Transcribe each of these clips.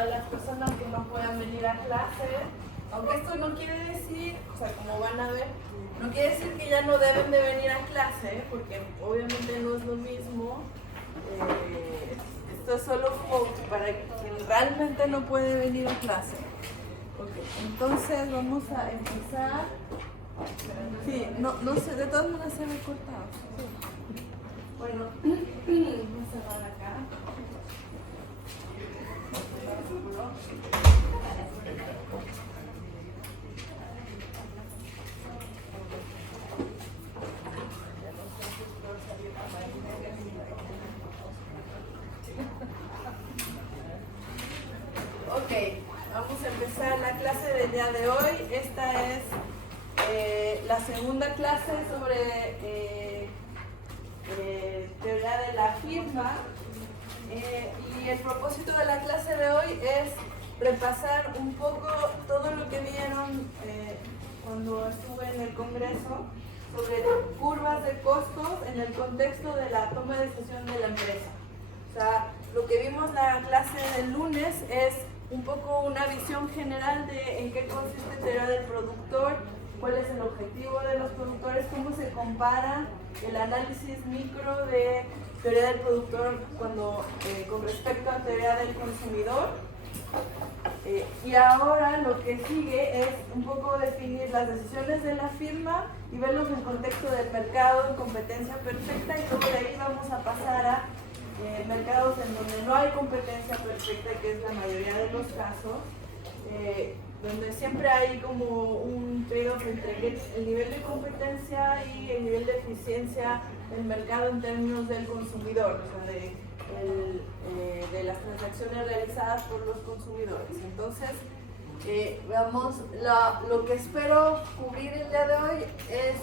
a las personas que no puedan venir a clase, aunque esto no quiere decir, o sea, como van a ver, no quiere decir que ya no deben de venir a clase, porque obviamente no es lo mismo. Esto es solo como para quien realmente no puede venir a clase. Okay, entonces vamos a empezar. Sí, no sé, de todas maneras se ve cortado. Sí. Bueno, vamos a cerrar acá. Ok, vamos a empezar la clase del día de hoy. Esta es la segunda clase sobre teoría de la firma. Y el propósito de la clase de hoy es repasar un poco todo lo que vieron cuando estuve en el Congreso sobre curvas de costos en el contexto de la toma de decisión de la empresa. O sea, lo que vimos la clase del lunes es un poco una visión general de en qué consiste teoría del productor, cuál es el objetivo de los productores, cómo se compara el análisis micro de teoría del productor con respecto a teoría del consumidor. Y ahora lo que sigue es un poco definir las decisiones de la firma y verlos en contexto del mercado, en competencia perfecta, y luego de ahí vamos a pasar a mercados en donde no hay competencia perfecta, que es la mayoría de los casos, donde siempre hay como un trade-off entre el nivel de competencia y el nivel de eficiencia del mercado en términos del consumidor, o sea, de las transacciones realizadas por los consumidores. Entonces, lo que espero cubrir el día de hoy es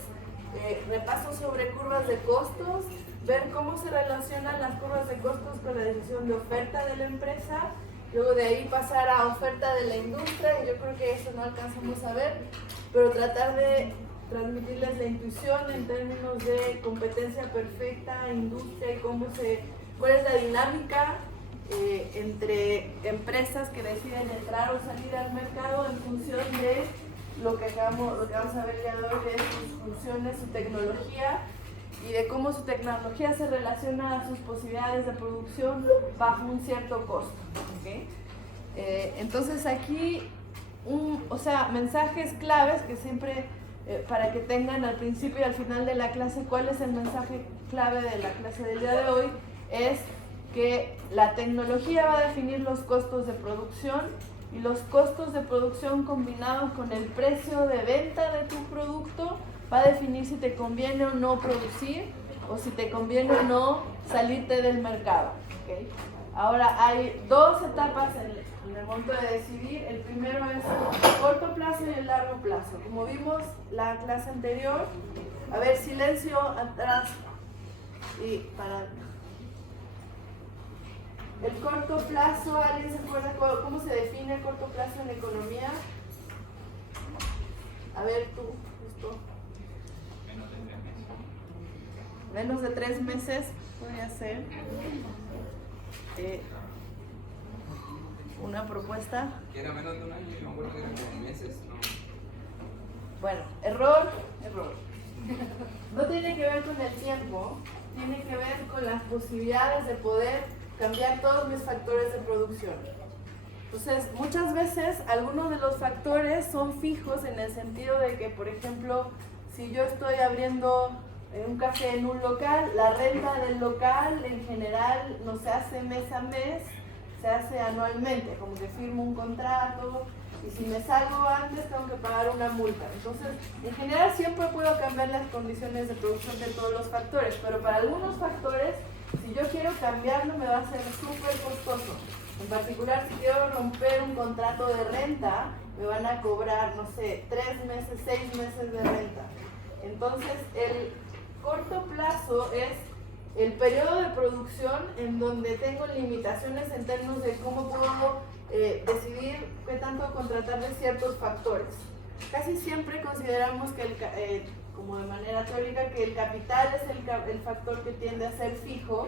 repaso sobre curvas de costos, ver cómo se relacionan las curvas de costos con la decisión de oferta de la empresa, luego de ahí pasar a oferta de la industria, y yo creo que eso no alcanzamos a ver, pero tratar de transmitirles la intuición en términos de competencia perfecta, industria y cuál es la dinámica entre empresas que deciden entrar o salir al mercado en función de lo que vamos a ver ya de hoy, de sus funciones, su tecnología, y de cómo su tecnología se relaciona a sus posibilidades de producción bajo un cierto costo. ¿Okay? Entonces aquí, mensajes claves que siempre, para que tengan al principio y al final de la clase, cuál es el mensaje clave de la clase del día de hoy, es que la tecnología va a definir los costos de producción, y los costos de producción combinados con el precio de venta de tu producto va a definir si te conviene o no producir, o si te conviene o no salirte del mercado. ¿Okay? Ahora, hay dos etapas en el momento de decidir. El primero es el corto plazo y el largo plazo. Como vimos la clase anterior, a ver, silencio atrás y para... El corto plazo, ¿alguien se acuerda cómo se define el corto plazo en economía? A ver, tú, justo. Menos de 3 meses podría ser una propuesta. Que era menos de un año, yo me acuerdo que eran como meses, ¿no? Bueno, error. No tiene que ver con el tiempo, tiene que ver con las posibilidades de poder cambiar todos mis factores de producción. Entonces, muchas veces algunos de los factores son fijos en el sentido de que, por ejemplo, si yo estoy abriendo un café en un local, la renta del local en general no se hace mes a mes, se hace anualmente, como que firmo un contrato, y si me salgo antes tengo que pagar una multa. Entonces, en general siempre puedo cambiar las condiciones de producción de todos los factores, pero para algunos factores, si yo quiero cambiarlo, me va a ser súper costoso. En particular, si quiero romper un contrato de renta, me van a cobrar, no sé, 3 meses, 6 meses de renta. Entonces, el corto plazo es el periodo de producción en donde tengo limitaciones en términos de cómo puedo decidir qué tanto contratar de ciertos factores. Casi siempre consideramos que como de manera teórica, que el capital es el factor que tiende a ser fijo,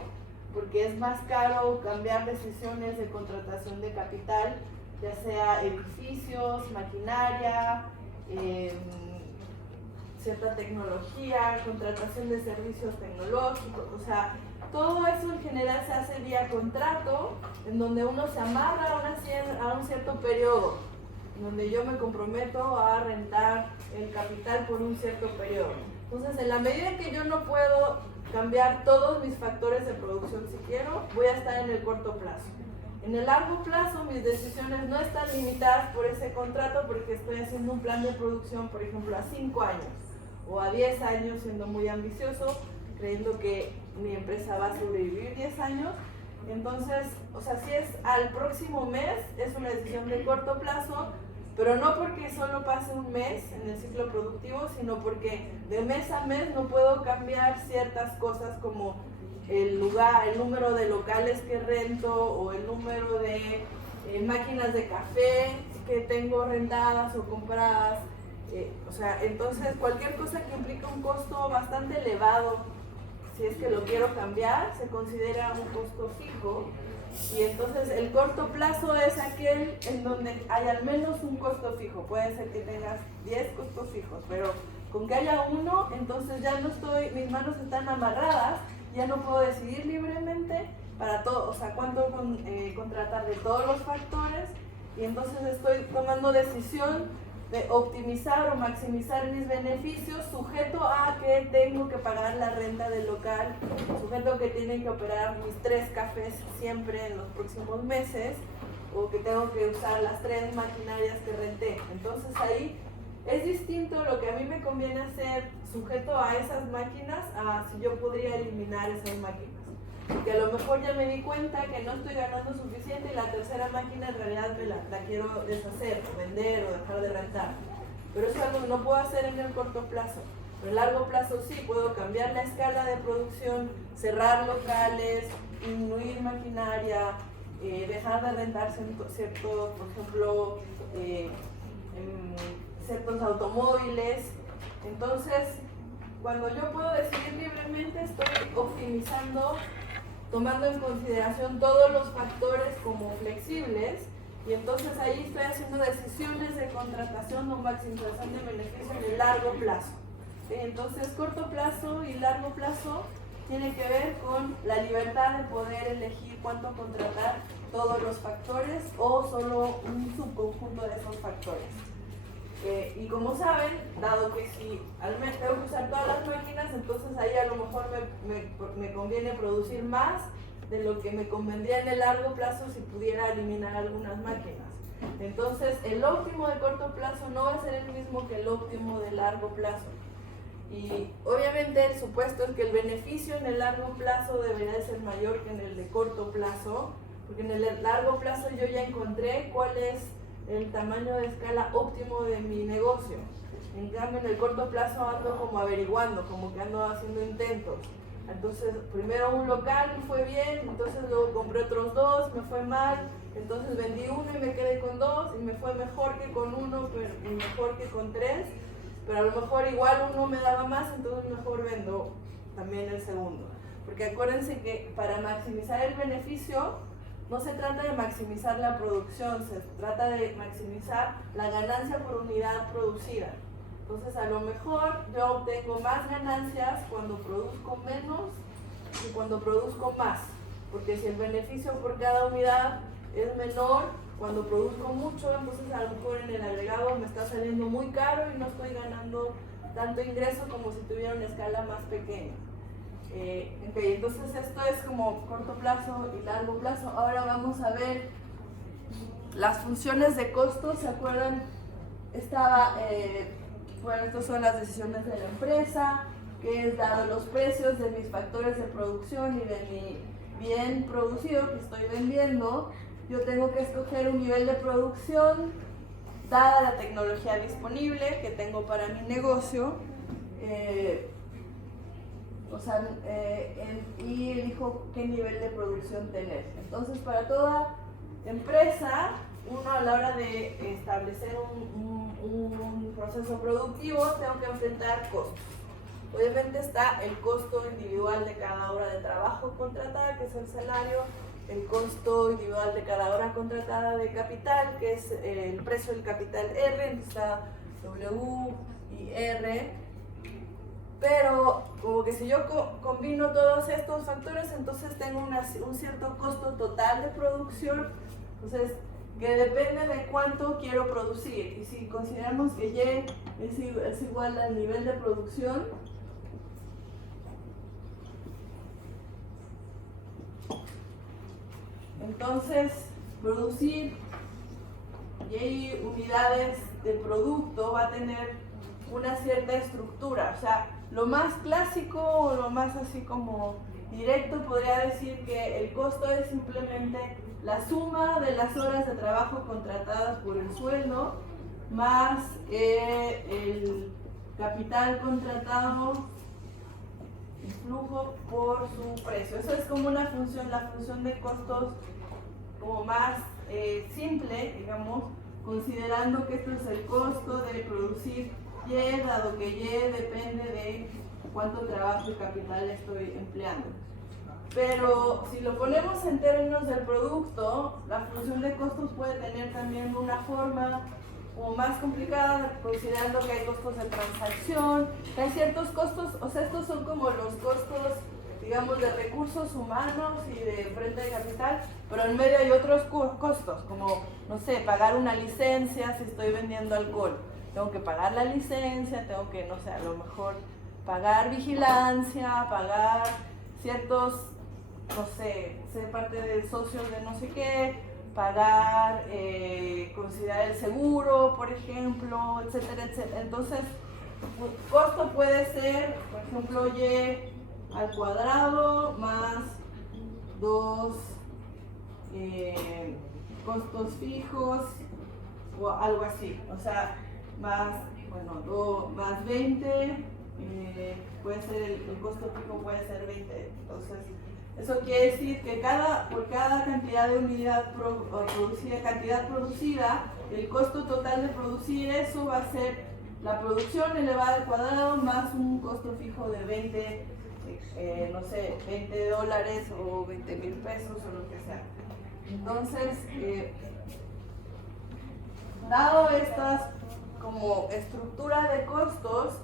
porque es más caro cambiar decisiones de contratación de capital, ya sea edificios, maquinaria, cierta tecnología, contratación de servicios tecnológicos, o sea, todo eso en general se hace vía contrato, en donde uno se amarra a un cierto periodo, en donde yo me comprometo a rentar el capital por un cierto periodo. Entonces, en la medida en que yo no puedo cambiar todos mis factores de producción si quiero, voy a estar en el corto plazo. En el largo plazo, mis decisiones no están limitadas por ese contrato porque estoy haciendo un plan de producción, por ejemplo, a 5 años o a 10 años, siendo muy ambicioso, creyendo que mi empresa va a sobrevivir 10 años. Entonces, o sea, si es al próximo mes, es una decisión de corto plazo, pero no porque solo pase un mes en el ciclo productivo, sino porque de mes a mes no puedo cambiar ciertas cosas como el lugar, el número de locales que rento o el número de máquinas de café que tengo rentadas o compradas. O sea, entonces cualquier cosa que implica un costo bastante elevado, si es que lo quiero cambiar, se considera un costo fijo. Y entonces el corto plazo es aquel en donde hay al menos un costo fijo. Puede ser que tengas 10 costos fijos, pero con que haya uno, entonces ya no estoy, mis manos están amarradas, ya no puedo decidir libremente para todo, o sea, cuánto contratar de todos los factores, y entonces estoy tomando decisión de optimizar o maximizar mis beneficios, sujeto a que tengo que pagar la renta del local, sujeto a que tienen que operar mis 3 cafés siempre en los próximos meses, o que tengo que usar las 3 maquinarias que renté. Entonces ahí es distinto lo que a mí me conviene hacer sujeto a esas máquinas a si yo podría eliminar esas máquinas. Porque a lo mejor ya me di cuenta que no estoy ganando suficiente y la tercera máquina en realidad la quiero deshacer, o vender o dejar de rentar. Pero eso es algo que no puedo hacer en el corto plazo. En el largo plazo sí, puedo cambiar la escala de producción, cerrar locales, disminuir maquinaria, dejar de rentar ciertos, por ejemplo, ciertos automóviles. Entonces, cuando yo puedo decidir libremente, estoy optimizando, tomando en consideración todos los factores como flexibles, y entonces ahí estoy haciendo decisiones de contratación o maximización de beneficio en el largo plazo. Entonces, corto plazo y largo plazo tiene que ver con la libertad de poder elegir cuánto contratar, todos los factores o solo un subconjunto de esos factores. Y como saben, dado que si al mes tengo que usar todas las máquinas, entonces ahí a lo mejor me conviene producir más de lo que me convendría en el largo plazo si pudiera eliminar algunas máquinas. Entonces el óptimo de corto plazo no va a ser el mismo que el óptimo de largo plazo. Y obviamente el supuesto es que el beneficio en el largo plazo debería de ser mayor que en el de corto plazo, porque en el largo plazo yo ya encontré cuál es el tamaño de escala óptimo de mi negocio. En cambio, en el corto plazo ando como averiguando, como que ando haciendo intentos. Entonces, primero un local me fue bien, entonces luego compré otros 2, me fue mal, entonces vendí uno y me quedé con 2, y me fue mejor que con 1, y mejor que con 3, pero a lo mejor igual uno me daba más, entonces mejor vendo también el segundo. Porque acuérdense que para maximizar el beneficio, no se trata de maximizar la producción, se trata de maximizar la ganancia por unidad producida. Entonces, a lo mejor yo obtengo más ganancias cuando produzco menos que cuando produzco más. Porque si el beneficio por cada unidad es menor, cuando produzco mucho, entonces a lo mejor en el agregado me está saliendo muy caro y no estoy ganando tanto ingreso como si tuviera una escala más pequeña. Entonces esto es como corto plazo y largo plazo. Ahora vamos a ver las funciones de costos. ¿Se acuerdan? Bueno, estas son las decisiones de la empresa, que es dado los precios de mis factores de producción y de mi bien producido que estoy vendiendo. Yo tengo que escoger un nivel de producción dada la tecnología disponible que tengo para mi negocio. Y elijo qué nivel de producción tener. Entonces, para toda empresa, uno a la hora de establecer un proceso productivo, tengo que enfrentar costos. obviamente está el costo individual de cada hora de trabajo contratada, que es el salario, el costo individual de cada hora contratada de capital, que es el precio del capital R, entonces está W y R. Pero como que si yo combino todos estos factores, entonces tengo un cierto costo total de producción, entonces que depende de cuánto quiero producir. Y si consideramos que Y es igual al nivel de producción, entonces producir Y unidades de producto va a tener una cierta estructura. O sea, lo más clásico o lo más así como directo podría decir que el costo es simplemente la suma de las horas de trabajo contratadas por el sueldo más el capital contratado, el flujo por su precio. Eso es como una función, la función de costos como más simple, digamos, considerando que esto es el costo de producir Y, dado que Y depende de cuánto trabajo y capital estoy empleando. Pero si lo ponemos en términos del producto, la función de costos puede tener también una forma como más complicada, considerando que hay costos de transacción, que hay ciertos costos, o sea, estos son como los costos, digamos, de recursos humanos y de frente de capital, pero en medio hay otros costos, como, no sé, pagar una licencia si estoy vendiendo alcohol. Tengo que pagar la licencia, tengo que, no sé, a lo mejor pagar vigilancia, pagar ciertos, no sé, ser parte de socios de no sé qué, pagar, considerar el seguro, por ejemplo, etcétera, etcétera. Entonces, costo puede ser, por ejemplo, Y al cuadrado más 2 costos fijos o algo así. O sea, más, bueno, más 20, puede ser el costo fijo puede ser 20. Entonces, eso quiere decir que por cada cantidad de unidad producida, el costo total de producir eso va a ser la producción elevada al cuadrado más un costo fijo de 20, no sé, $20 o 20,000 pesos o lo que sea. Entonces, dado estas como estructura de costos,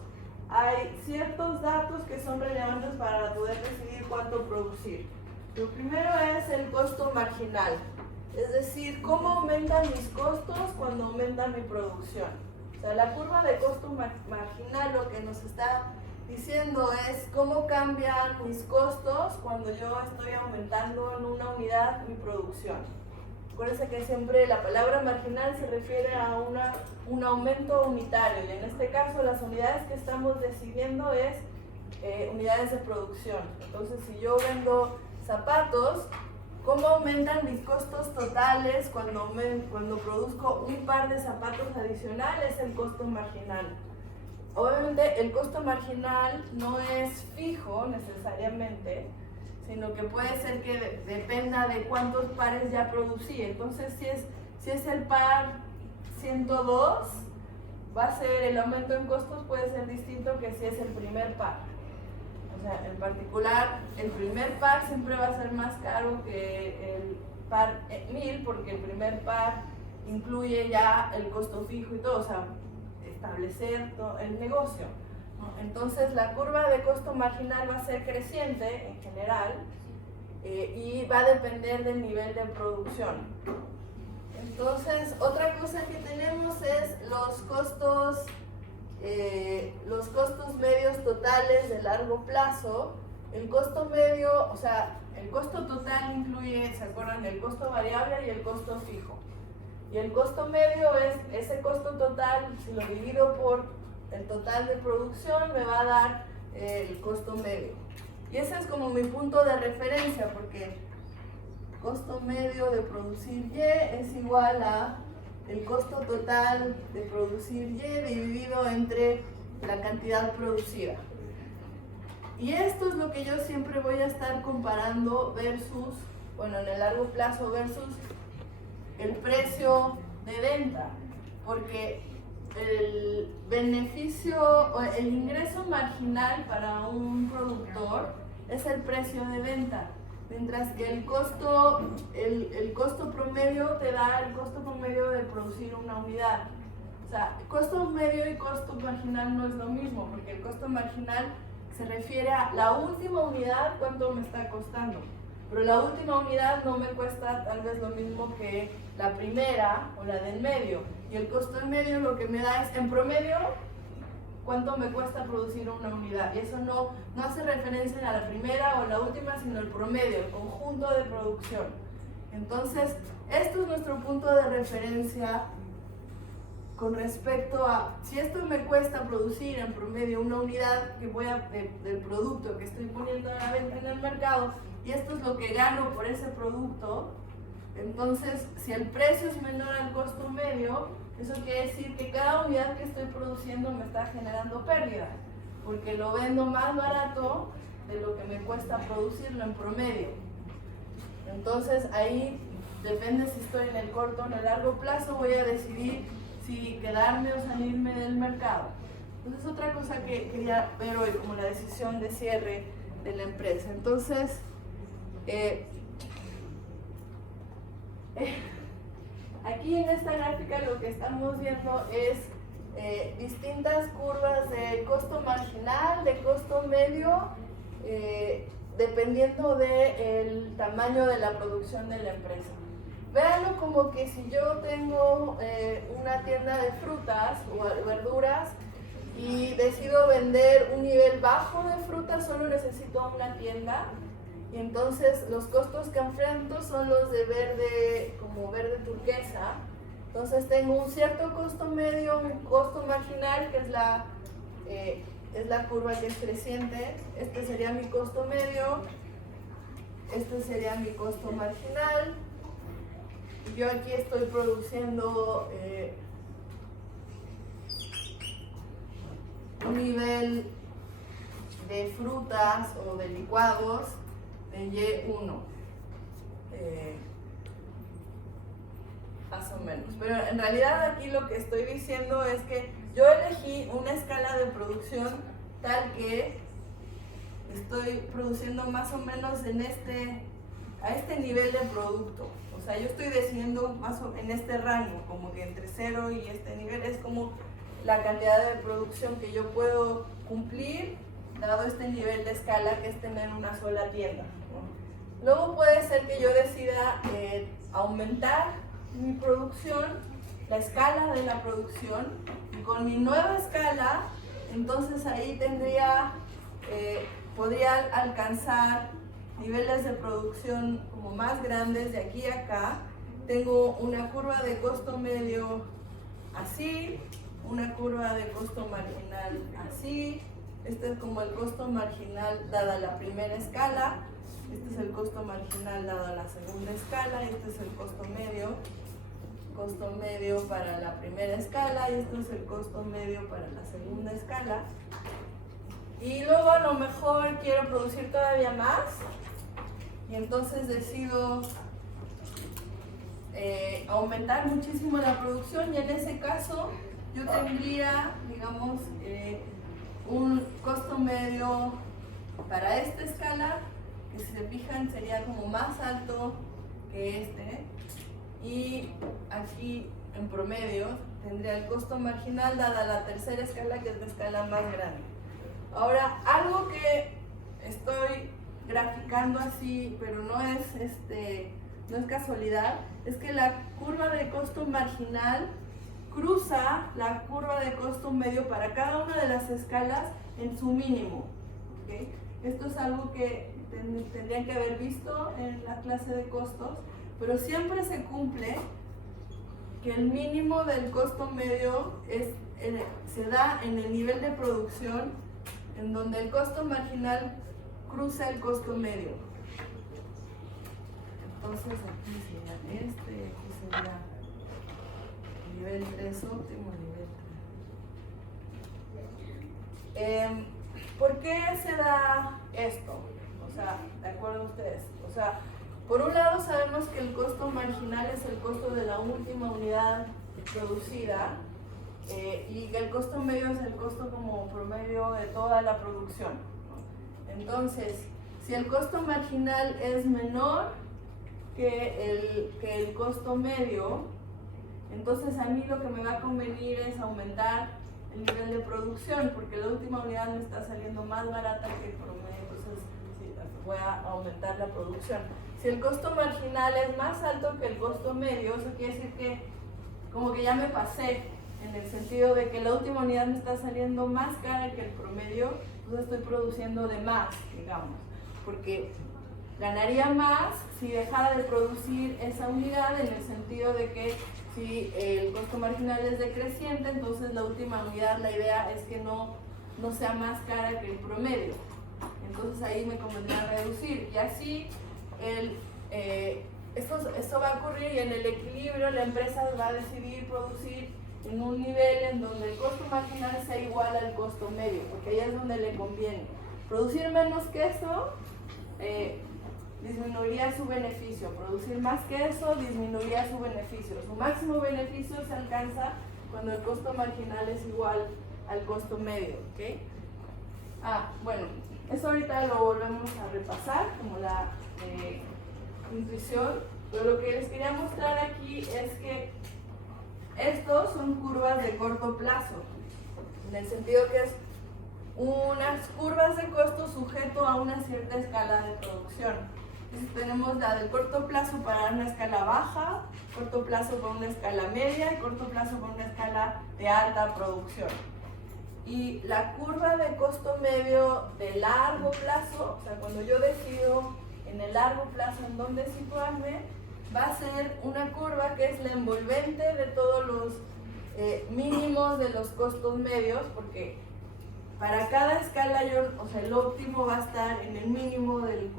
hay ciertos datos que son relevantes para poder decidir cuánto producir. Lo primero es el costo marginal, es decir, cómo aumentan mis costos cuando aumenta mi producción. O sea, la curva de costo marginal lo que nos está diciendo es cómo cambian mis costos cuando yo estoy aumentando en una unidad mi producción. Acuérdense que siempre la palabra marginal se refiere a un aumento unitario, y en este caso las unidades que estamos decidiendo es unidades de producción. Entonces, si yo vendo zapatos, ¿cómo aumentan mis costos totales cuando produzco un par de zapatos adicionales? El costo marginal. Obviamente el costo marginal no es fijo necesariamente, sino que puede ser que dependa de cuántos pares ya producí. Entonces, si es el par 102, va a ser el aumento en costos puede ser distinto que si es el primer par. O sea, en particular, el primer par siempre va a ser más caro que el par 1000, porque el primer par incluye ya el costo fijo y todo, o sea, establecer el negocio. Entonces, la curva de costo marginal va a ser creciente en general y va a depender del nivel de producción. Entonces, otra cosa que tenemos es los costos medios totales de largo plazo. El costo medio, o sea, el costo total incluye, ¿se acuerdan? El costo variable y el costo fijo. Y el costo medio es ese costo total, si lo divido por el total de producción, me va a dar el costo medio. Y ese es como mi punto de referencia, porque costo medio de producir Y es igual a el costo total de producir Y dividido entre la cantidad producida. Y esto es lo que yo siempre voy a estar comparando versus, bueno, en el largo plazo versus el precio de venta, porque el beneficio o el ingreso marginal para un productor es el precio de venta, mientras que el costo promedio te da el costo promedio de producir una unidad. O sea, costo medio y costo marginal no es lo mismo, porque el costo marginal se refiere a la última unidad, cuánto me está costando. Pero la última unidad no me cuesta tal vez lo mismo que la primera o la del medio. Y el costo del medio lo que me da es, en promedio, cuánto me cuesta producir una unidad. Y eso no hace referencia a la primera o la última, sino el promedio, el conjunto de producción. Entonces, esto es nuestro punto de referencia con respecto a, si esto me cuesta producir en promedio una unidad del producto que estoy poniendo a la venta en el mercado, y esto es lo que gano por ese producto, entonces si el precio es menor al costo medio, eso quiere decir que cada unidad que estoy produciendo me está generando pérdida, porque lo vendo más barato de lo que me cuesta producirlo en promedio. Entonces ahí depende si estoy en el corto o en el largo plazo, voy a decidir si quedarme o salirme del mercado. Entonces otra cosa que quería ver hoy como la decisión de cierre de la empresa. Entonces, aquí en esta gráfica lo que estamos viendo es distintas curvas de costo marginal, de costo medio, dependiendo del tamaño de la producción de la empresa. Véanlo como que si yo tengo una tienda de frutas o verduras y decido vender un nivel bajo de frutas, solo necesito una tienda. Y entonces los costos que enfrento son los de verde, como verde turquesa. Entonces tengo un cierto costo medio, un costo marginal, que es la curva que es creciente. Este sería mi costo medio, este sería mi costo marginal. Y yo aquí estoy produciendo un nivel de frutas o de licuados de Y1, más o menos. Pero en realidad aquí lo que estoy diciendo es que yo elegí una escala de producción tal que estoy produciendo más o menos a este nivel de producto. O sea, yo estoy decidiendo más en este rango, como que entre 0 y este nivel es como la cantidad de producción que yo puedo cumplir dado este nivel de escala que es tener una sola tienda, ¿no? Luego puede ser que yo decida aumentar mi producción, la escala de la producción, y con mi nueva escala, entonces ahí podría alcanzar niveles de producción como más grandes de aquí a acá. Tengo una curva de costo medio así, una curva de costo marginal así. Este es como el costo marginal dada la primera escala, este es el costo marginal dado la segunda escala, y este es el costo medio para la primera escala, y este es el costo medio para la segunda escala. Y luego a lo mejor quiero producir todavía más, y entonces decido aumentar muchísimo la producción, y en ese caso yo tendría, digamos, un costo medio para esta escala, que si se fijan sería como más alto que este, y aquí en promedio tendría el costo marginal dada la tercera escala, que es la escala más grande. Ahora, algo que estoy graficando así, pero no es casualidad, es que la curva de costo marginal cruza la curva de costo medio para cada una de las escalas en su mínimo, ¿okay? Esto es algo que tendrían que haber visto en la clase de costos, pero siempre se cumple que el mínimo del costo medio se da en el nivel de producción en donde el costo marginal cruza el costo medio. Entonces aquí sería aquí sería nivel 3 óptimo, nivel 3. ¿Por qué se da esto? O sea, de acuerdo a ustedes. O sea, por un lado sabemos que el costo marginal es el costo de la última unidad producida, y el costo medio es el costo como promedio de toda la producción, ¿no? Entonces, si el costo marginal es menor que el costo medio, entonces a mí lo que me va a convenir es aumentar el nivel de producción, porque la última unidad me está saliendo más barata que el promedio, entonces sí, voy a aumentar la producción. Si el costo marginal es más alto que el costo medio, eso quiere decir que como que ya me pasé, en el sentido de que la última unidad me está saliendo más cara que el promedio, entonces estoy produciendo de más, digamos, porque ganaría más si dejara de producir esa unidad, en el sentido de que si el costo marginal es decreciente, entonces la última unidad, la idea es que no sea más cara que el promedio. Entonces ahí me convendría reducir. Y así esto va a ocurrir, y en el equilibrio la empresa va a decidir producir en un nivel en donde el costo marginal sea igual al costo medio, porque ahí es donde le conviene. Producir menos queso disminuiría su beneficio, producir más queso disminuiría su beneficio. Su máximo beneficio se alcanza cuando el costo marginal es igual al costo medio, ¿ok? Bueno, eso ahorita lo volvemos a repasar como la intuición, pero lo que les quería mostrar aquí es que estos son curvas de corto plazo, en el sentido que es unas curvas de costo sujeto a una cierta escala de producción. Entonces tenemos la del corto plazo para una escala baja, corto plazo con una escala media y corto plazo con una escala de alta producción. Y la curva de costo medio de largo plazo, o sea, cuando yo decido en el largo plazo en dónde situarme, va a ser una curva que es la envolvente de todos los mínimos de los costos medios, porque para cada escala el óptimo va a estar en el mínimo de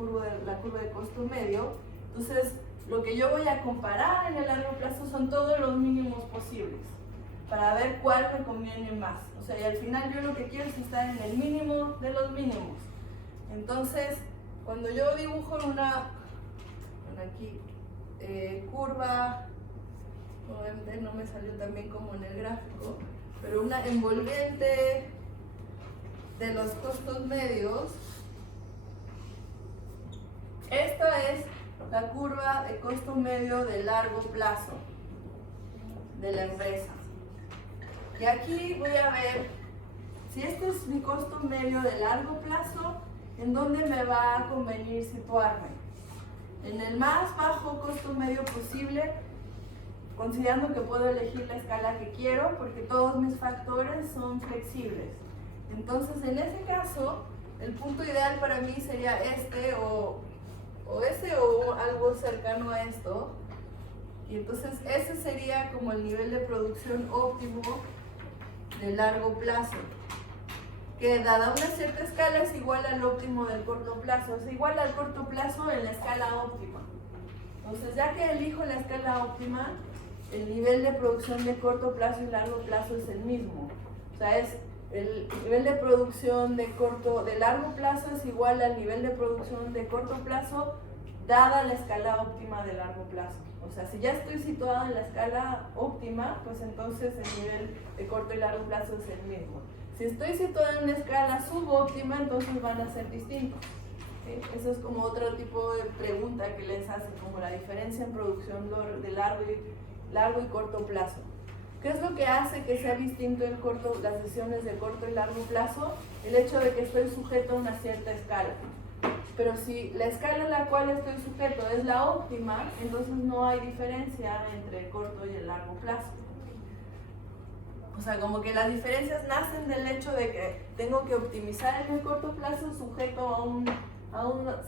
la curva de costo medio. Entonces, lo que yo voy a comparar en el largo plazo son todos los mínimos posibles, para ver cuál me conviene más. O sea, y al final yo lo que quiero es estar en el mínimo de los mínimos. Entonces, cuando yo dibujo curva, obviamente no me salió tan bien como en el gráfico, pero una envolvente de los costos medios, esta es la curva de costo medio de largo plazo de la empresa. Y aquí voy a ver si este es mi costo medio de largo plazo, en dónde me va a convenir situarme. En el más bajo costo medio posible, considerando que puedo elegir la escala que quiero, porque todos mis factores son flexibles. Entonces, en ese caso, el punto ideal para mí sería este o algo cercano a esto. Y entonces ese sería como el nivel de producción óptimo de largo plazo, que dada una cierta escala es igual al óptimo del corto plazo, es igual al corto plazo en la escala óptima. Entonces, ya que elijo la escala óptima, el nivel de producción de corto plazo y largo plazo es el mismo. O sea, el nivel de producción de largo plazo es igual al nivel de producción de corto plazo dada la escala óptima de largo plazo. O sea, si ya estoy situado en la escala óptima, pues entonces el nivel de corto y largo plazo es el mismo. Si estoy situado en una escala subóptima, entonces van a ser distintos. ¿Sí? Eso es como otro tipo de pregunta que les hacen, como la diferencia en producción de largo y corto plazo. ¿Qué es lo que hace que sea distinto las sesiones de corto y largo plazo? El hecho de que estoy sujeto a una cierta escala. Pero si la escala en la cual estoy sujeto es la óptima, entonces no hay diferencia entre el corto y el largo plazo. O sea, como que las diferencias nacen del hecho de que tengo que optimizar en el corto plazo sujeto a un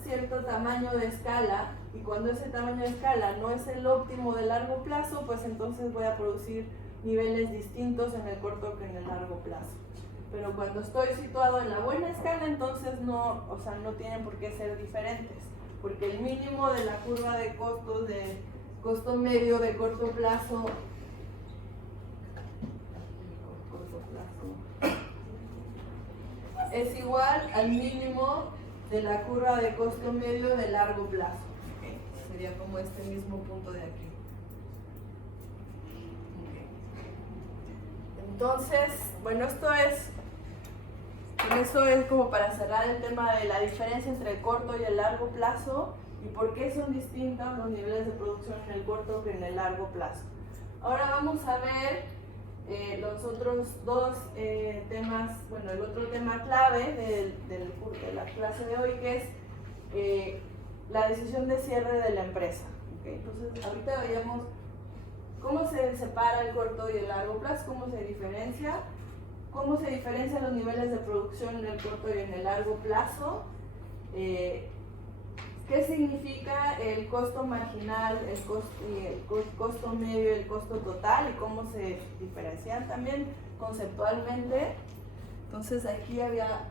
cierto tamaño de escala, y cuando ese tamaño de escala no es el óptimo de largo plazo, pues entonces voy a producir niveles distintos en el corto que en el largo plazo. Pero cuando estoy situado en la buena escala, entonces no tienen por qué ser diferentes, porque el mínimo de la curva de costos de costo medio de corto plazo es igual al mínimo de la curva de costo medio de largo plazo. ¿Okay? Sería como este mismo punto de aquí. Entonces, bueno, eso es como para cerrar el tema de la diferencia entre el corto y el largo plazo y por qué son distintos los niveles de producción en el corto que en el largo plazo. Ahora vamos a ver los otros dos temas, bueno, el otro tema clave de la clase de hoy, que es la decisión de cierre de la empresa. ¿Okay? Entonces, ahorita veíamos cómo se separa el corto y el largo plazo, cómo se diferencian los niveles de producción en el corto y en el largo plazo, qué significa el costo marginal, el costo medio y el costo total y cómo se diferencian también conceptualmente. Entonces aquí había...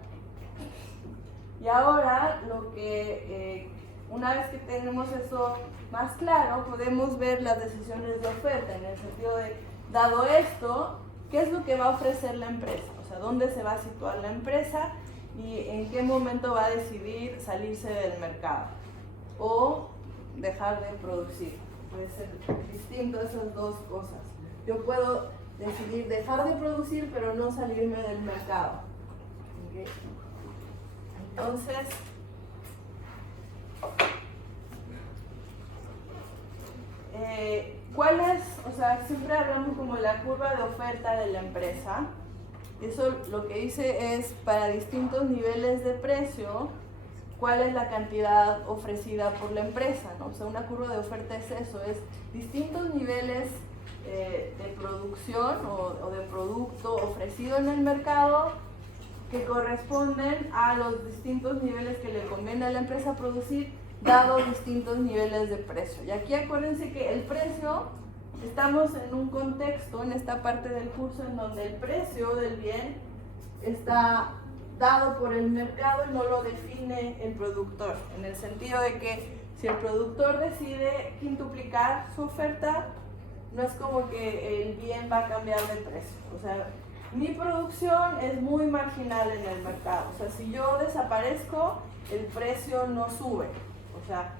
Y ahora lo que... una vez que tenemos eso más claro, podemos ver las decisiones de oferta en el sentido de, dado esto, ¿qué es lo que va a ofrecer la empresa? O sea, ¿dónde se va a situar la empresa y en qué momento va a decidir salirse del mercado o dejar de producir? Puede ser distinto esas dos cosas. Yo puedo decidir dejar de producir, pero no salirme del mercado. ¿Okay? Entonces, ¿cuál es? O sea, siempre hablamos como de la curva de oferta de la empresa. Eso lo que dice es para distintos niveles de precio, cuál es la cantidad ofrecida por la empresa, ¿no? O sea, una curva de oferta es eso, es distintos niveles de producción o de producto ofrecido en el mercado que corresponden a los distintos niveles que le conviene a la empresa producir, dado distintos niveles de precio. Y aquí acuérdense que el precio, estamos en un contexto, en esta parte del curso, en donde el precio del bien está dado por el mercado y no lo define el productor, en el sentido de que si el productor decide quintuplicar su oferta, no es como que el bien va a cambiar de precio. O sea, mi producción es muy marginal en el mercado. O sea, si yo desaparezco, el precio no sube. O sea,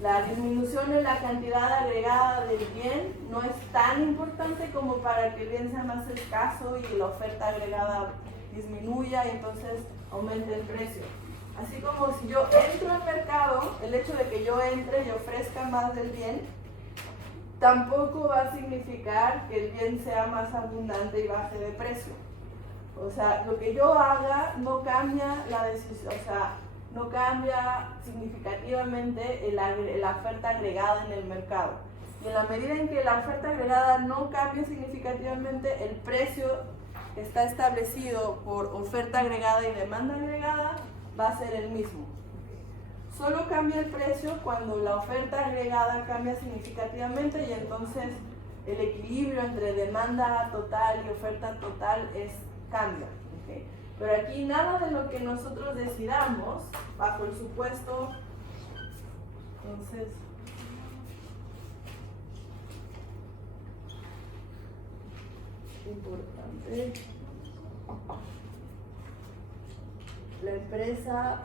la disminución en la cantidad agregada del bien no es tan importante como para que el bien sea más escaso y la oferta agregada disminuya y entonces aumente el precio. Así como si yo entro al mercado, el hecho de que yo entre y ofrezca más del bien, tampoco va a significar que el bien sea más abundante y baje de precio. O sea, lo que yo haga no cambia la decisión, o sea, no cambia significativamente la oferta agregada en el mercado. Y en la medida en que la oferta agregada no cambia significativamente, el precio que está establecido por oferta agregada y demanda agregada va a ser el mismo. Solo cambia el precio cuando la oferta agregada cambia significativamente y entonces el equilibrio entre demanda total y oferta total cambia. ¿Okay? Pero aquí nada de lo que nosotros decidamos, bajo el supuesto, entonces, importante, la empresa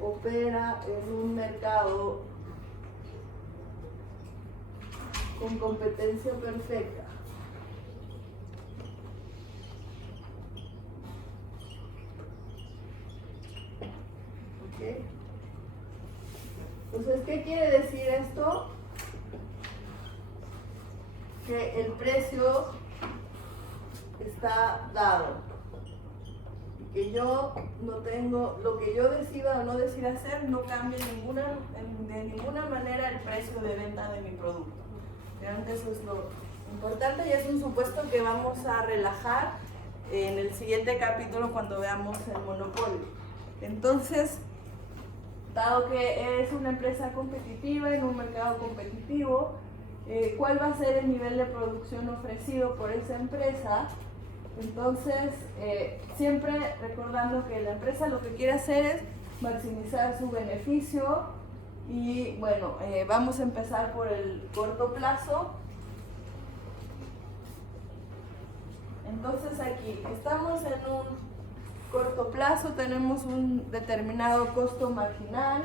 opera en un mercado con competencia perfecta. ¿Okay? Entonces, ¿qué quiere decir esto? Que el precio está dado. Que yo no tengo, lo que yo decida o no decida hacer no cambia de ninguna manera el precio de venta de mi producto. Realmente eso es lo importante y es un supuesto que vamos a relajar en el siguiente capítulo cuando veamos el monopolio. Entonces, dado que es una empresa competitiva en un mercado competitivo, ¿cuál va a ser el nivel de producción ofrecido por esa empresa? Entonces, siempre recordando que la empresa lo que quiere hacer es maximizar su beneficio y bueno, vamos a empezar por el corto plazo. Entonces aquí estamos en un corto plazo, tenemos un determinado costo marginal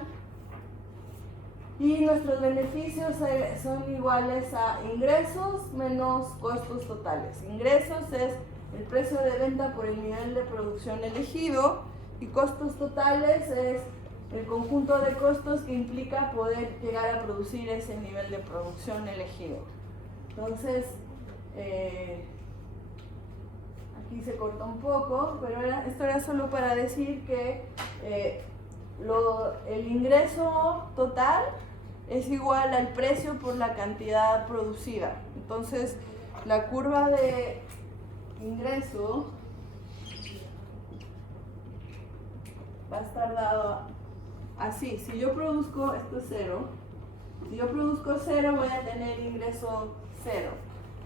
Y nuestros beneficios son iguales a ingresos menos costos totales. Ingresos es el precio de venta por el nivel de producción elegido y costos totales es el conjunto de costos que implica poder llegar a producir ese nivel de producción elegido. Entonces, aquí se cortó un poco, pero esto era solo para decir que el ingreso total es igual al precio por la cantidad producida. Entonces, la curva de ingreso va a estar dado así. Si yo produzco, esto es 0, si yo produzco 0 voy a tener ingreso 0.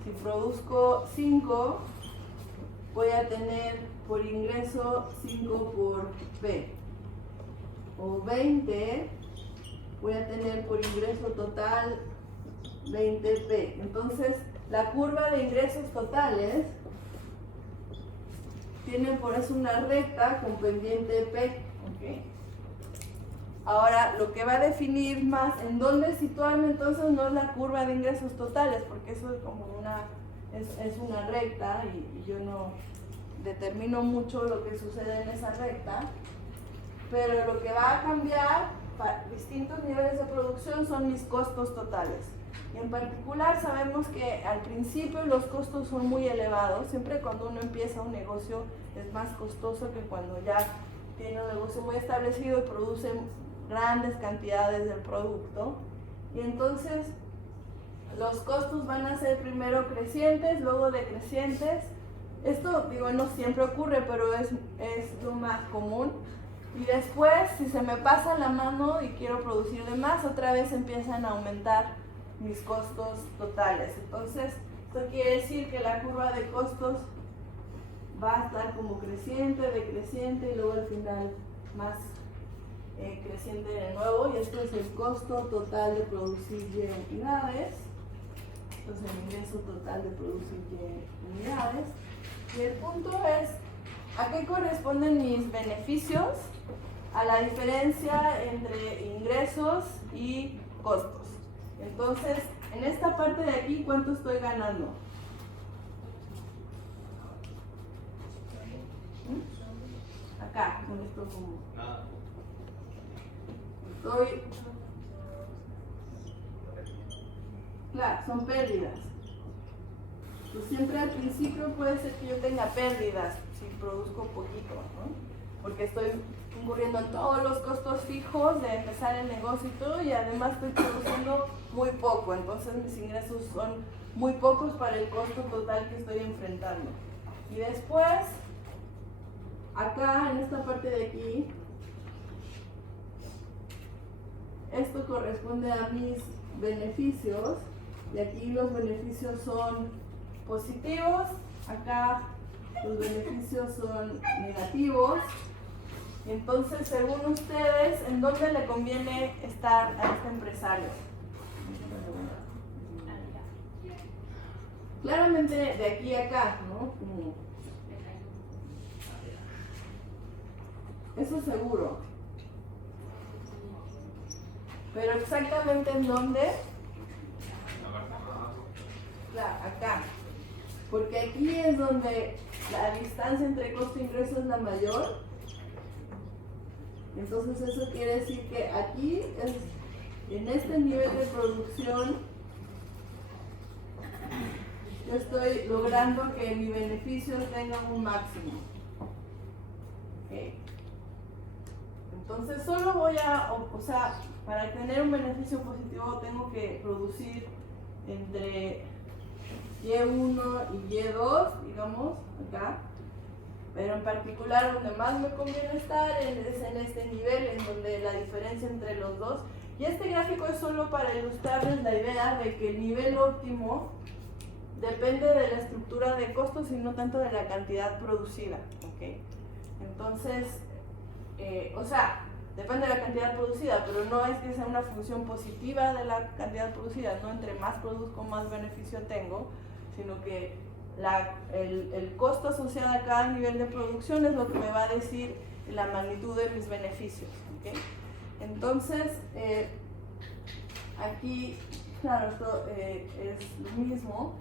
Si produzco 5 voy a tener por ingreso 5 por P. O 20 voy a tener por ingreso total 20P. Entonces, la curva de ingresos totales tiene por eso una recta con pendiente P. ¿Okay? Ahora, lo que va a definir más en dónde situarme entonces no es la curva de ingresos totales, porque eso es como es una recta y yo no determino mucho lo que sucede en esa recta, pero lo que va a cambiar para distintos niveles de producción son mis costos totales. Y en particular sabemos que al principio los costos son muy elevados. Siempre cuando uno empieza un negocio es más costoso que cuando ya tiene un negocio muy establecido y produce grandes cantidades del producto. Y entonces los costos van a ser primero crecientes, luego decrecientes. Esto, digo, no siempre ocurre, pero es lo más común. Y después, si se me pasa la mano y quiero producir de más, otra vez empiezan a aumentar mis costos totales. Entonces, esto quiere decir que la curva de costos va a estar como creciente, decreciente y luego al final más creciente de nuevo. Y esto es el costo total de producir Y unidades. Esto es el ingreso total de producir Y unidades. Y el punto es, ¿a qué corresponden mis beneficios? A la diferencia entre ingresos y costos. Entonces, en esta parte de aquí, ¿cuánto estoy ganando? Acá, con esto como... Claro, son pérdidas. Pues siempre al principio puede ser que yo tenga pérdidas si produzco poquito, ¿no? Porque estoy incurriendo en todos los costos fijos de empezar el negocio y todo, y además estoy produciendo muy poco, entonces mis ingresos son muy pocos para el costo total que estoy enfrentando. Y después, acá en esta parte de aquí, esto corresponde a mis beneficios, y aquí los beneficios son positivos, acá los beneficios son negativos. Entonces, según ustedes, ¿en dónde le conviene estar a este empresario? Claramente de aquí a acá, ¿no? Eso seguro. Pero exactamente en dónde? Claro, acá. Porque aquí es donde la distancia entre costo e ingreso es la mayor. Entonces eso quiere decir que aquí, en este nivel de producción, yo estoy logrando que mi beneficio tenga un máximo. ¿Okay? Entonces solo voy a, o sea, para tener un beneficio positivo tengo que producir entre Y1 y Y2, digamos, acá. Pero en particular donde más me conviene estar es en este nivel, en donde la diferencia entre los dos. Y este gráfico es solo para ilustrarles la idea de que el nivel óptimo depende de la estructura de costos y no tanto de la cantidad producida. ¿Okay? Entonces, o sea, depende de la cantidad producida, pero no es que sea una función positiva de la cantidad producida, no entre más produzco más beneficio tengo, sino que el costo asociado a cada nivel de producción es lo que me va a decir la magnitud de mis beneficios. ¿Okay? Entonces, aquí, claro, esto es lo mismo.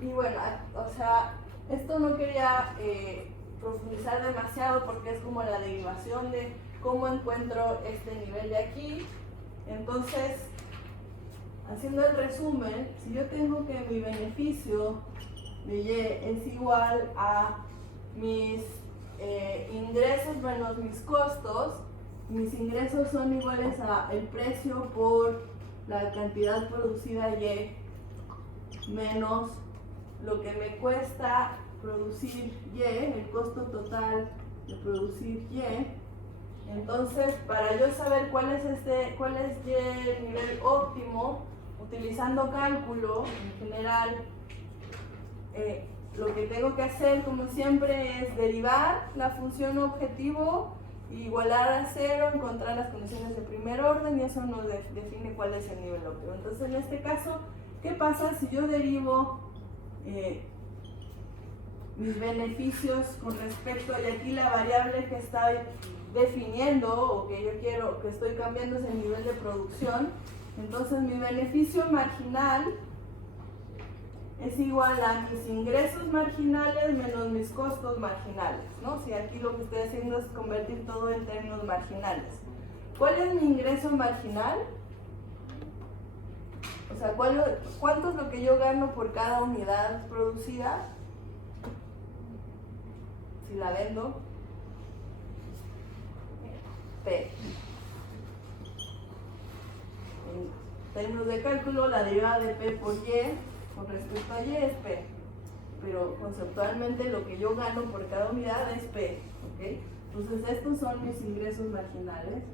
Y bueno, o sea, esto no quería profundizar demasiado porque es como la derivación de cómo encuentro este nivel de aquí. Entonces, haciendo el resumen, si yo tengo que mi beneficio de Y es igual a mis ingresos menos mis costos, mis ingresos son iguales a el precio por la cantidad producida Y menos lo que me cuesta producir Y, el costo total de producir Y. Entonces, para yo saber cuál es Y el nivel óptimo, utilizando cálculo en general, lo que tengo que hacer, como siempre, es derivar la función objetivo, igualar a cero, encontrar las condiciones de primer orden y eso nos define cuál es el nivel óptimo. Entonces, en este caso, ¿qué pasa si yo derivo mis beneficios con respecto, y aquí la variable que estoy definiendo o que yo quiero, que estoy cambiando es el nivel de producción? Entonces mi beneficio marginal es igual a mis ingresos marginales menos mis costos marginales, ¿no? Si aquí lo que estoy haciendo es convertir todo en términos marginales. ¿Cuál es mi ingreso marginal? O sea, ¿cuánto es lo que yo gano por cada unidad producida? Si la vendo, P. En términos de cálculo, la derivada de P por Y con respecto a Y es P. Pero conceptualmente lo que yo gano por cada unidad es P. ¿Okay? Entonces estos son mis ingresos marginales.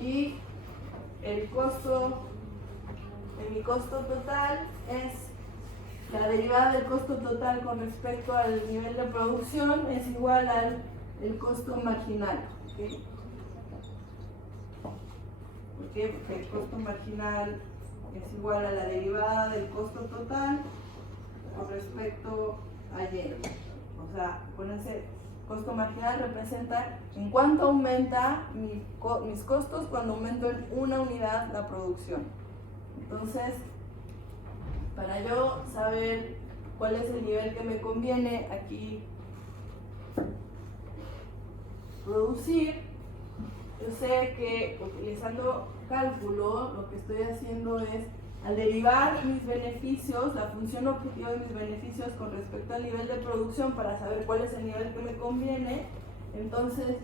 Y el costo, mi costo total es la derivada del costo total con respecto al nivel de producción es igual al el costo marginal. ¿Okay? ¿Por qué? Porque el costo marginal es igual a la derivada del costo total con respecto a Y. O sea, con ese costo marginal representa en cuánto aumenta mis costos cuando aumento en una unidad la producción. Entonces, para yo saber cuál es el nivel que me conviene aquí producir, yo sé que utilizando cálculo lo que estoy haciendo es, al derivar mis beneficios, la función objetiva de mis beneficios con respecto al nivel de producción para saber cuál es el nivel que me conviene, entonces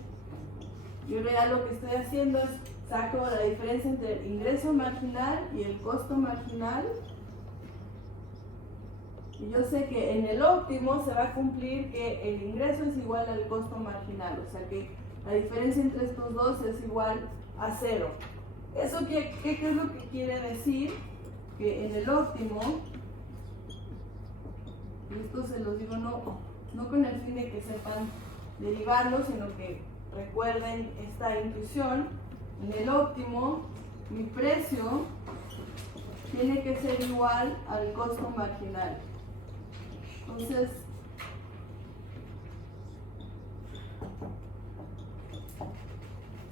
yo ya lo que estoy haciendo es saco la diferencia entre el ingreso marginal y el costo marginal. Y yo sé que en el óptimo se va a cumplir que el ingreso es igual al costo marginal, o sea que la diferencia entre estos dos es igual a cero. ¿Eso qué es lo que quiere decir? Que en el óptimo, y esto se los digo no con el fin de que sepan derivarlo, sino que recuerden esta intuición, en el óptimo mi precio tiene que ser igual al costo marginal. Entonces,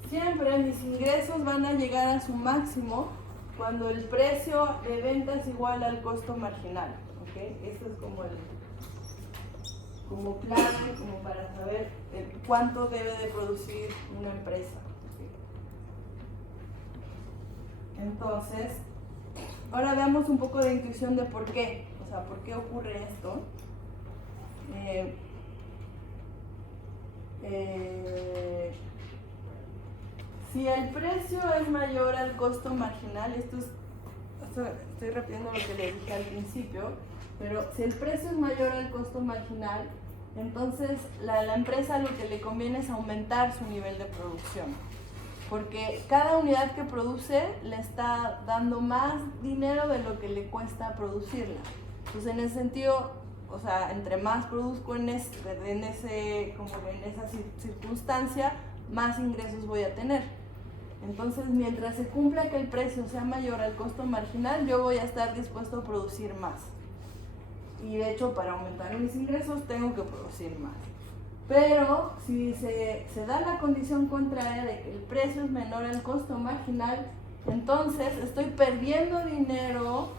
siempre mis ingresos van a llegar a su máximo cuando el precio de venta es igual al costo marginal. ¿Okay? Esto es como clave, como para saber cuánto debe de producir una empresa. ¿Okay? Entonces, ahora veamos un poco de intuición de por qué. O sea, ¿por qué ocurre esto? Si el precio es mayor al costo marginal, estoy repitiendo lo que les dije al principio, pero si el precio es mayor al costo marginal, entonces la empresa lo que le conviene es aumentar su nivel de producción, porque cada unidad que produce le está dando más dinero de lo que le cuesta producirla. Entonces, en ese sentido, o sea, entre más produzco en esa circunstancia, más ingresos voy a tener. Entonces, mientras se cumpla que el precio sea mayor al costo marginal, yo voy a estar dispuesto a producir más. Y de hecho, para aumentar mis ingresos, tengo que producir más. Pero si se da la condición contraria de que el precio es menor al costo marginal, entonces estoy perdiendo dinero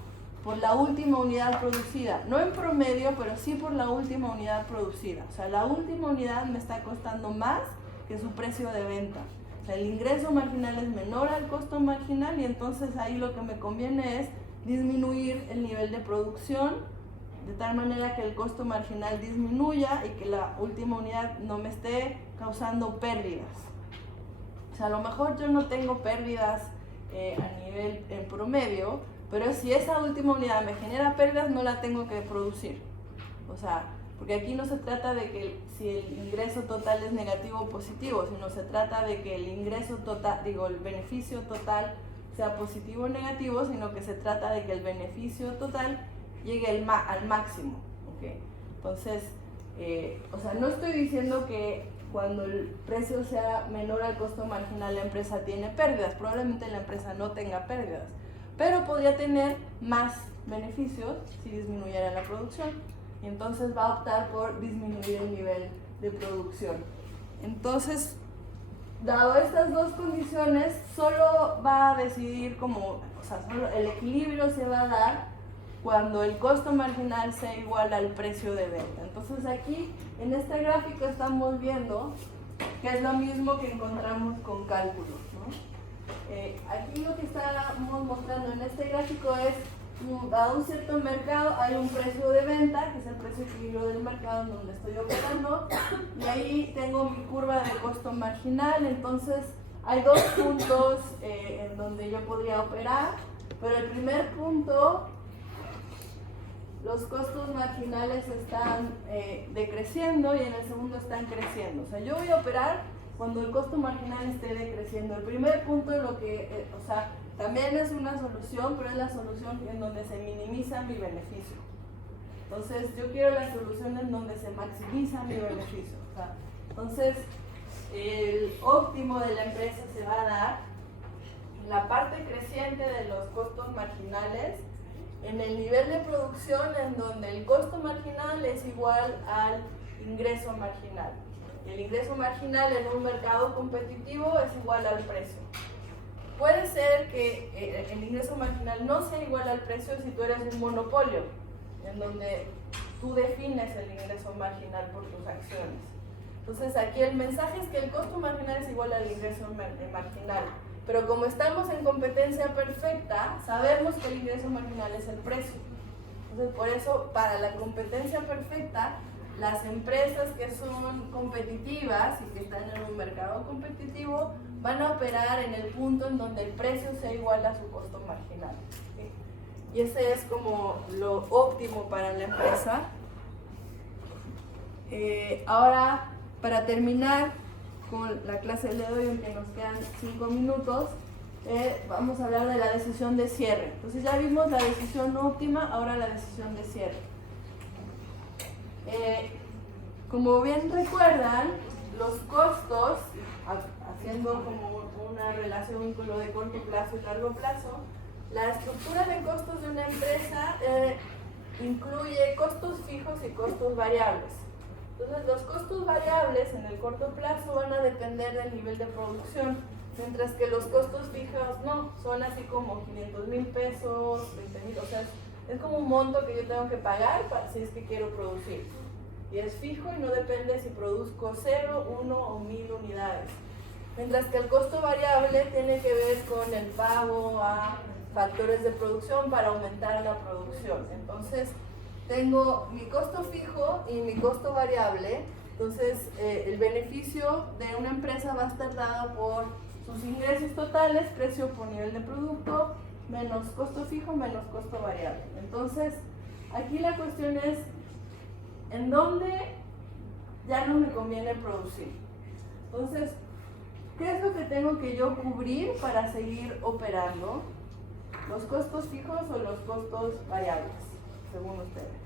por la última unidad producida. No en promedio, pero sí por la última unidad producida. O sea, la última unidad me está costando más que su precio de venta. O sea, el ingreso marginal es menor al costo marginal y entonces ahí lo que me conviene es disminuir el nivel de producción de tal manera que el costo marginal disminuya y que la última unidad no me esté causando pérdidas. O sea, a lo mejor yo no tengo pérdidas a nivel en promedio, pero si esa última unidad me genera pérdidas, no la tengo que producir. O sea, porque aquí no se trata de que si el ingreso total es negativo o positivo, sino se trata de que el ingreso total, el beneficio total sea positivo o negativo, sino que se trata de que el beneficio total llegue al máximo. ¿Okay? Entonces, o sea, no estoy diciendo que cuando el precio sea menor al costo marginal la empresa tiene pérdidas. Probablemente la empresa no tenga pérdidas, pero podría tener más beneficios si disminuyera la producción. Y entonces va a optar por disminuir el nivel de producción. Entonces, dado estas dos condiciones, solo va a decidir solo el equilibrio se va a dar cuando el costo marginal sea igual al precio de venta. Entonces aquí en este gráfico estamos viendo que es lo mismo que encontramos con cálculos, ¿no? Aquí lo que estamos mostrando en este gráfico es a un cierto mercado hay un precio de venta, que es el precio equilibrio del mercado en donde estoy operando, y ahí tengo mi curva de costo marginal. Entonces hay dos puntos en donde yo podría operar, pero el primer punto los costos marginales están decreciendo y en el segundo están creciendo. O sea, yo voy a operar cuando el costo marginal esté decreciendo. El primer punto, también es una solución, pero es la solución en donde se minimiza mi beneficio. Entonces, yo quiero la solución en donde se maximiza mi beneficio. O sea, entonces, el óptimo de la empresa se va a dar en la parte creciente de los costos marginales, en el nivel de producción en donde el costo marginal es igual al ingreso marginal. El ingreso marginal en un mercado competitivo es igual al precio. Puede ser que el ingreso marginal no sea igual al precio si tú eres un monopolio, en donde tú defines el ingreso marginal por tus acciones. Entonces aquí el mensaje es que el costo marginal es igual al ingreso marginal. Pero como estamos en competencia perfecta, sabemos que el ingreso marginal es el precio. Entonces, por eso, para la competencia perfecta, las empresas que son competitivas y que están en un mercado competitivo van a operar en el punto en donde el precio sea igual a su costo marginal. ¿Sí? Y ese es como lo óptimo para la empresa. Ahora, para terminar con la clase del día de hoy, en que nos quedan 5 minutos, vamos a hablar de la decisión de cierre. Entonces ya vimos la decisión óptima, ahora la decisión de cierre. Como bien recuerdan, los costos, haciendo como una relación con lo de corto plazo y largo plazo, la estructura de costos de una empresa incluye costos fijos y costos variables. Entonces, los costos variables en el corto plazo van a depender del nivel de producción, mientras que los costos fijos no, son así como 500,000 pesos, 20,000, o sea, es como un monto que yo tengo que pagar si es que quiero producir. Y es fijo y no depende si produzco 0, 1 o 1000 unidades. Mientras que el costo variable tiene que ver con el pago a factores de producción para aumentar la producción. Entonces, tengo mi costo fijo y mi costo variable. Entonces, el beneficio de una empresa va a estar dado por sus ingresos totales, precio por nivel de producto, menos costo fijo, menos costo variable. Entonces, aquí la cuestión es, ¿en dónde ya no me conviene producir? Entonces, ¿qué es lo que tengo que yo cubrir para seguir operando? ¿Los costos fijos o los costos variables, según ustedes?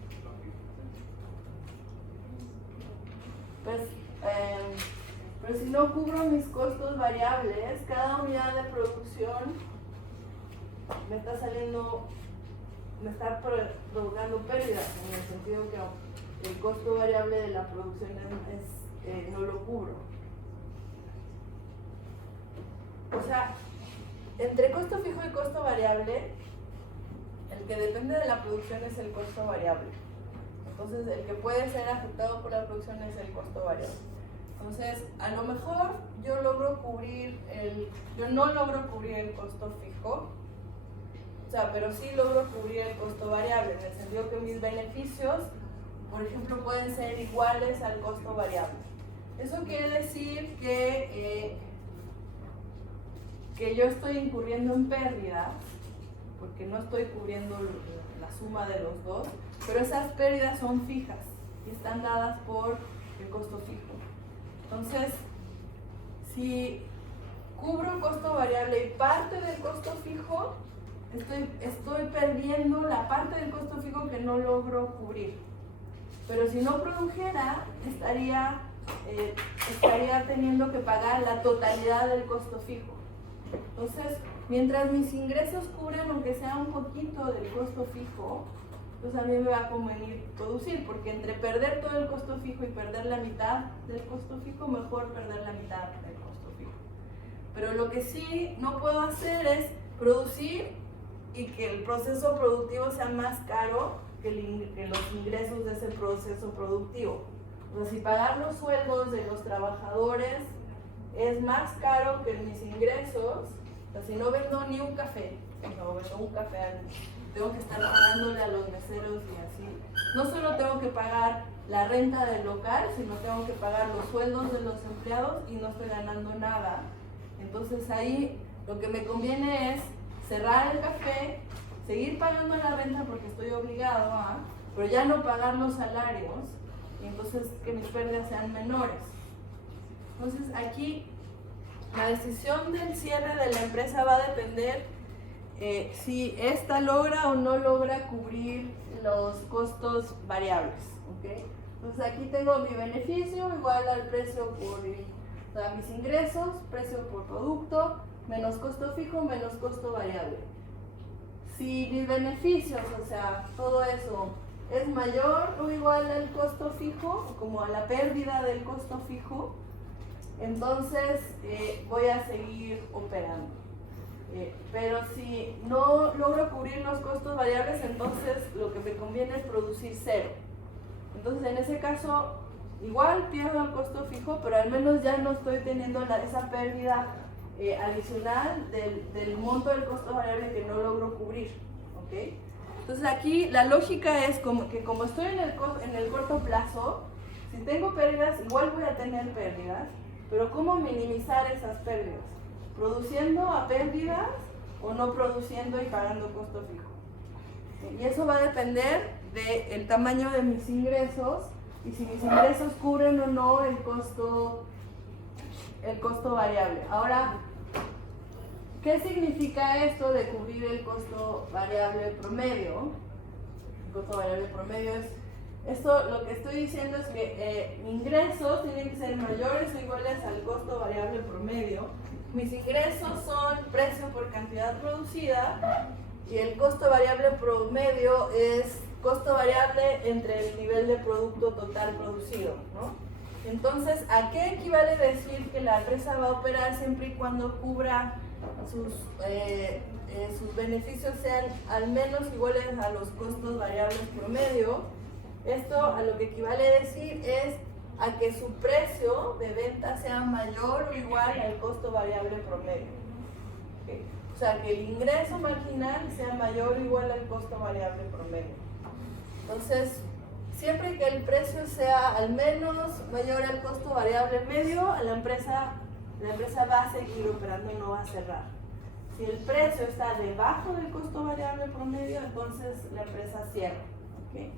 Pues, pero si no cubro mis costos variables, cada unidad de producción me está provocando pérdidas, en el sentido que el costo variable de la producción no lo cubro. O sea, entre costo fijo y costo variable, el que depende de la producción es el costo variable. Entonces, el que puede ser afectado por la producción es el costo variable. Entonces, a lo mejor yo no logro cubrir el costo fijo, o sea, pero sí logro cubrir el costo variable, en el sentido que mis beneficios, por ejemplo, pueden ser iguales al costo variable. Eso quiere decir que yo estoy incurriendo en pérdidas, porque no estoy cubriendo la suma de los dos, pero esas pérdidas son fijas y están dadas por el costo fijo. Entonces, si cubro el costo variable y parte del costo fijo, estoy perdiendo la parte del costo fijo que no logro cubrir. Pero si no produjera, estaría teniendo que pagar la totalidad del costo fijo. Entonces, mientras mis ingresos cubran aunque sea un poquito del costo fijo, pues a mí me va a convenir producir, porque entre perder todo el costo fijo y perder la mitad del costo fijo, mejor perder la mitad del costo fijo. Pero lo que sí no puedo hacer es producir y que el proceso productivo sea más caro que los ingresos de ese proceso productivo. O sea, si pagar los sueldos de los trabajadores es más caro que mis ingresos, o sea, si no vendo ni un café, no vendo un café al mes, tengo que estar pagándole a los meseros y así. No solo tengo que pagar la renta del local, sino tengo que pagar los sueldos de los empleados y no estoy ganando nada. Entonces ahí lo que me conviene es cerrar el café, seguir pagando la renta porque estoy obligado a, pero ya no pagar los salarios y entonces que mis pérdidas sean menores. Entonces aquí la decisión del cierre de la empresa va a depender si ésta logra o no logra cubrir los costos variables. ¿Okay? Entonces aquí tengo mi beneficio igual al precio por mis ingresos, precio por producto, menos costo fijo, menos costo variable. Si mis beneficios, o sea, todo eso es mayor o igual al costo fijo, como a la pérdida del costo fijo, entonces voy a seguir operando. Pero si no logro cubrir los costos variables, entonces lo que me conviene es producir cero. Entonces en ese caso igual pierdo el costo fijo, pero al menos ya no estoy teniendo esa pérdida adicional del monto del costo variable que no logro cubrir. ¿Okay? Entonces aquí la lógica es que como estoy en el corto plazo, si tengo pérdidas, igual voy a tener pérdidas, pero ¿cómo minimizar esas pérdidas? ¿Produciendo a pérdidas o no produciendo y pagando costo fijo? Y eso va a depender del tamaño de mis ingresos y si mis ingresos cubren o no el costo variable. Ahora, ¿qué significa esto de cubrir el costo variable promedio? El costo variable promedio es, esto lo que estoy diciendo es que ingresos tienen que ser mayores o iguales al costo variable promedio. Mis ingresos son precio por cantidad producida y el costo variable promedio es costo variable entre el nivel de producto total producido, ¿no? Entonces, ¿a qué equivale decir que la empresa va a operar siempre y cuando cubra sus beneficios sean al menos iguales a los costos variables promedio? Esto a lo que equivale decir es a que su precio de venta sea mayor o igual al costo variable promedio. ¿Okay? O sea, que el ingreso marginal sea mayor o igual al costo variable promedio. Entonces, siempre que el precio sea al menos mayor al costo variable medio, la empresa va a seguir operando y no va a cerrar. Si el precio está debajo del costo variable promedio, entonces la empresa cierra. ¿Okay?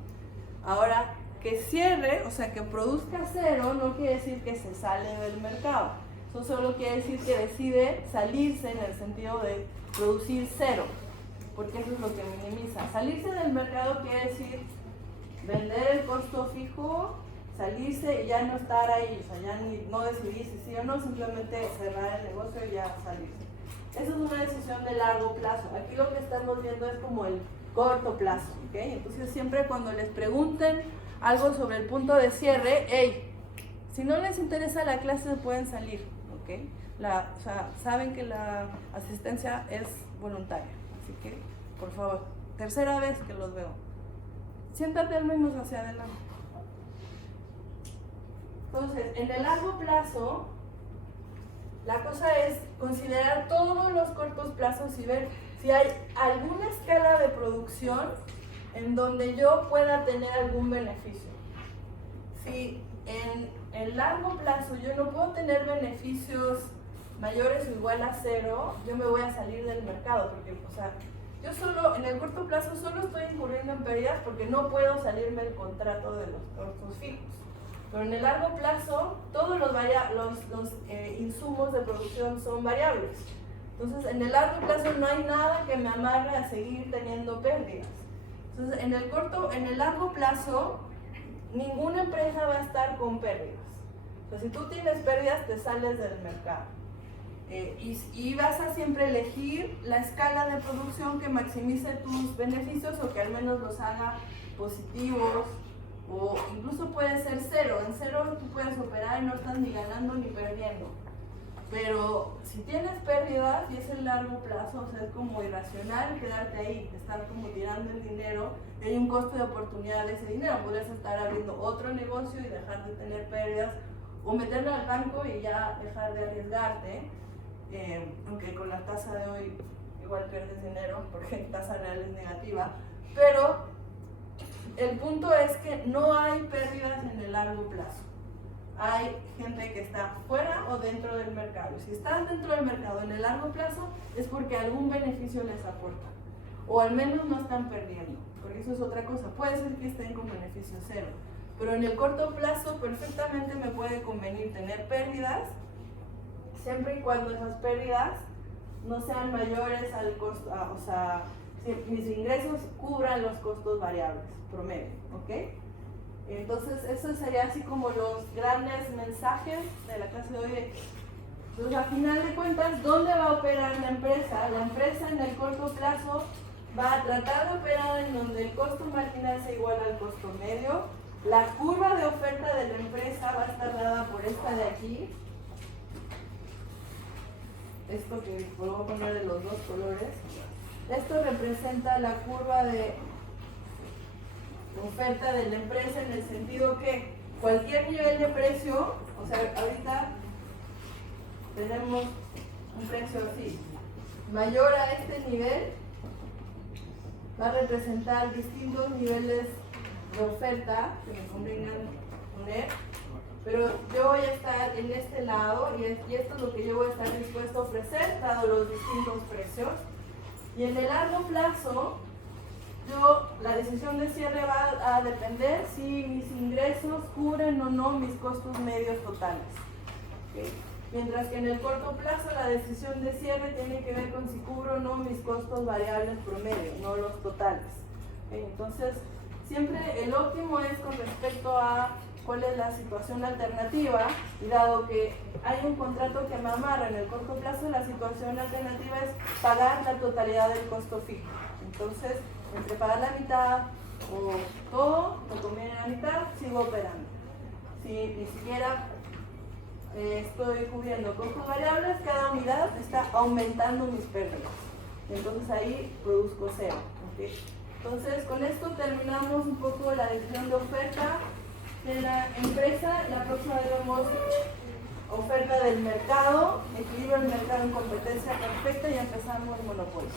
Ahora, que cierre, o sea, que produzca cero, no quiere decir que se sale del mercado. Eso solo quiere decir que decide salirse en el sentido de producir cero, porque eso es lo que minimiza. Salirse del mercado quiere decir vender el costo fijo, salirse y ya no estar ahí, o sea, ya no decidir si sí o no, simplemente cerrar el negocio y ya salirse. Eso es una decisión de largo plazo. Aquí lo que estamos viendo es como el corto plazo, ¿okay? Entonces siempre cuando les pregunten algo sobre el punto de cierre, hey, Si no les interesa la clase, pueden salir, ¿ok? O sea, saben que la asistencia es voluntaria, así que, por favor, tercera vez que los veo. Siéntate al menos hacia adelante. Entonces, en el largo plazo, la cosa es considerar todos los cortos plazos y ver si hay alguna escala de producción en donde yo pueda tener algún beneficio. Si en el largo plazo yo no puedo tener beneficios mayores o igual a cero, yo me voy a salir del mercado, porque, o sea, yo solo, en el corto plazo, solo estoy incurriendo en pérdidas porque no puedo salirme del contrato de los costos fijos. Pero en el largo plazo, todos los insumos de producción son variables. Entonces, en el largo plazo no hay nada que me amarre a seguir teniendo pérdidas. Entonces, en el largo plazo, ninguna empresa va a estar con pérdidas. O sea, si tú tienes pérdidas, te sales del mercado. Y vas a siempre elegir la escala de producción que maximice tus beneficios o que al menos los haga positivos, o incluso puede ser cero. En cero tú puedes operar y no estás ni ganando ni perdiendo. Pero si tienes pérdidas y es el largo plazo, o sea, es como irracional quedarte ahí, estar como tirando el dinero, y hay un costo de oportunidad de ese dinero. Podrías estar abriendo otro negocio y dejar de tener pérdidas, o meterlo al banco y ya dejar de arriesgarte, aunque con la tasa de hoy igual pierdes dinero porque la tasa real es negativa. Pero el punto es que no hay pérdidas en el largo plazo. Hay gente que está fuera o dentro del mercado. Si están dentro del mercado en el largo plazo es porque algún beneficio les aporta, o al menos no están perdiendo, porque eso es otra cosa. Puede ser que estén con beneficio cero, pero en el corto plazo perfectamente me puede convenir tener pérdidas, siempre y cuando esas pérdidas no sean mayores al costo, o sea, si mis ingresos cubran los costos variables promedio, ¿ok? Entonces, eso sería así como los grandes mensajes de la clase de hoy. Entonces, a final de cuentas, ¿dónde va a operar la empresa? La empresa en el corto plazo va a tratar de operar en donde el costo marginal sea igual al costo medio. La curva de oferta de la empresa va a estar dada por esta de aquí. Esto que voy a poner en los dos colores. Esto representa la curva de oferta de la empresa en el sentido que cualquier nivel de precio, o sea, ahorita tenemos un precio así, mayor a este nivel, va a representar distintos niveles de oferta que me convengan poner, pero yo voy a estar en este lado y esto es lo que yo voy a estar dispuesto a ofrecer dado los distintos precios. Y en el largo plazo, la decisión de cierre va a depender si mis ingresos cubren o no mis costos medios totales. ¿Okay? Mientras que en el corto plazo la decisión de cierre tiene que ver con si cubro o no mis costos variables promedio, no los totales. ¿Okay? Entonces, siempre el óptimo es con respecto a cuál es la situación alternativa, y dado que hay un contrato que me amarra en el corto plazo, la situación alternativa es pagar la totalidad del costo fijo. Entonces, entre pagar la mitad o todo, me conviene la mitad, sigo operando. Si ni siquiera estoy cubriendo costos variables, cada unidad está aumentando mis pérdidas. Entonces ahí produzco cero. ¿Okay? Entonces, con esto terminamos un poco la decisión de oferta de la empresa. La próxima vez vemos oferta del mercado, equilibrio del mercado en competencia perfecta, y empezamos monopolio.